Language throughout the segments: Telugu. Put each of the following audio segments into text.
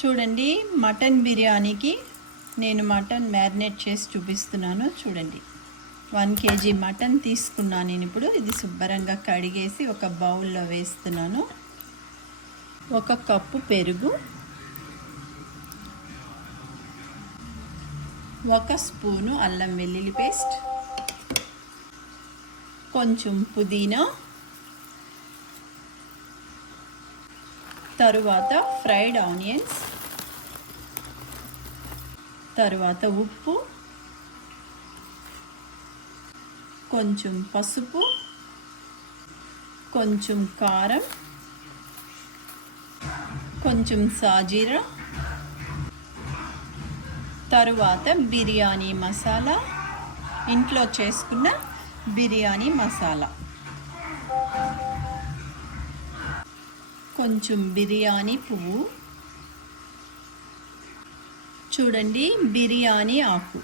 చూడండి, మటన్ బిర్యానీకి నేను మటన్ మ్యారినేట్ చేసి చూపిస్తున్నాను. చూడండి, 1 kg మటన్ తీసుకున్నాను నేను. ఇప్పుడు ఇది శుభ్రంగా కడిగేసి ఒక బౌల్లో వేస్తున్నాను. 1 కప్పు పెరుగు, 1 స్పూను అల్లం వెల్లుల్లి పేస్ట్, కొంచెం పుదీనా, తరువాత ఫ్రైడ్ ఆనియన్స్, తరువాత ఉప్పు, కొంచెం పసుపు, కొంచెం కారం, కొంచెం సాజీరా, తరువాత బిర్యానీ మసాలా, ఇంట్లో చేసుకున్న బిర్యానీ మసాలా, కొంచెం బిర్యానీ పువ్వు, చూడండి బిర్యానీ ఆకు.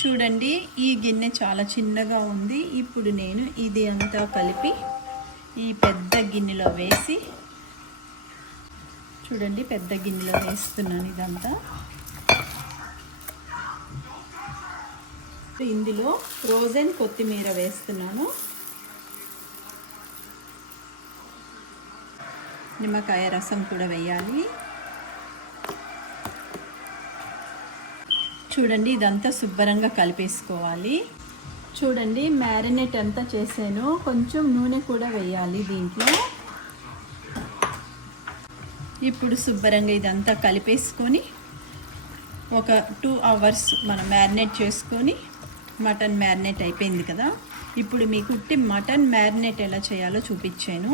చూడండి, ఈ గిన్నె చాలా చిన్నగా ఉంది. ఇప్పుడు నేను ఇది అంతా కలిపి ఈ పెద్ద గిన్నెలో వేసి, చూడండి పెద్ద గిన్నెలో వేస్తున్నాను ఇదంతా. ఇందులో ఫ్రోజన్ కొత్తిమీర వేస్తున్నాను, నిమ్మకాయ రసం కూడా వేయాలి. చూడండి, ఇదంతా శుభ్రంగా కలిపేసుకోవాలి. చూడండి, మ్యారినేట్ అంతా చేశాను. కొంచెం నూనె కూడా వేయాలి దీంట్లో. ఇప్పుడు శుభ్రంగా ఇదంతా కలిపేసుకొని ఒక 2 hours మనం మ్యారినేట్ చేసుకొని, మటన్ మ్యారినేట్ అయిపోయింది కదా. ఇప్పుడు మీకు మటన్ మ్యారినేట్ ఎలా చేయాలో చూపించాను.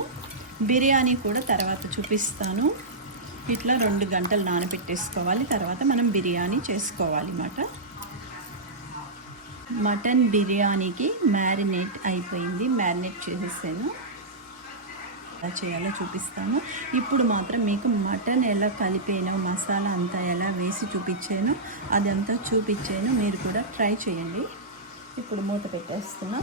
బిర్యానీ కూడా తర్వాత చూపిస్తాను. ఇట్లా 2 గంటలు నానబెట్టేసుకోవాలి. తర్వాత మనం బిర్యానీ చేసుకోవాలి. మటన్ బిర్యానీకి మ్యారినేట్ అయిపోయింది. మ్యారినేట్ చేసేసాను. ఎలా చేయాలో చూపిస్తాను. ఇప్పుడు మాత్రం మీకు మటన్ ఎలా కలిపానో, మసాలా అంతా ఎలా వేసి చూపించానో అదంతా చూపించాను. మీరు కూడా ట్రై చేయండి. ఇప్పుడు మూత పెట్టేస్తున్నా.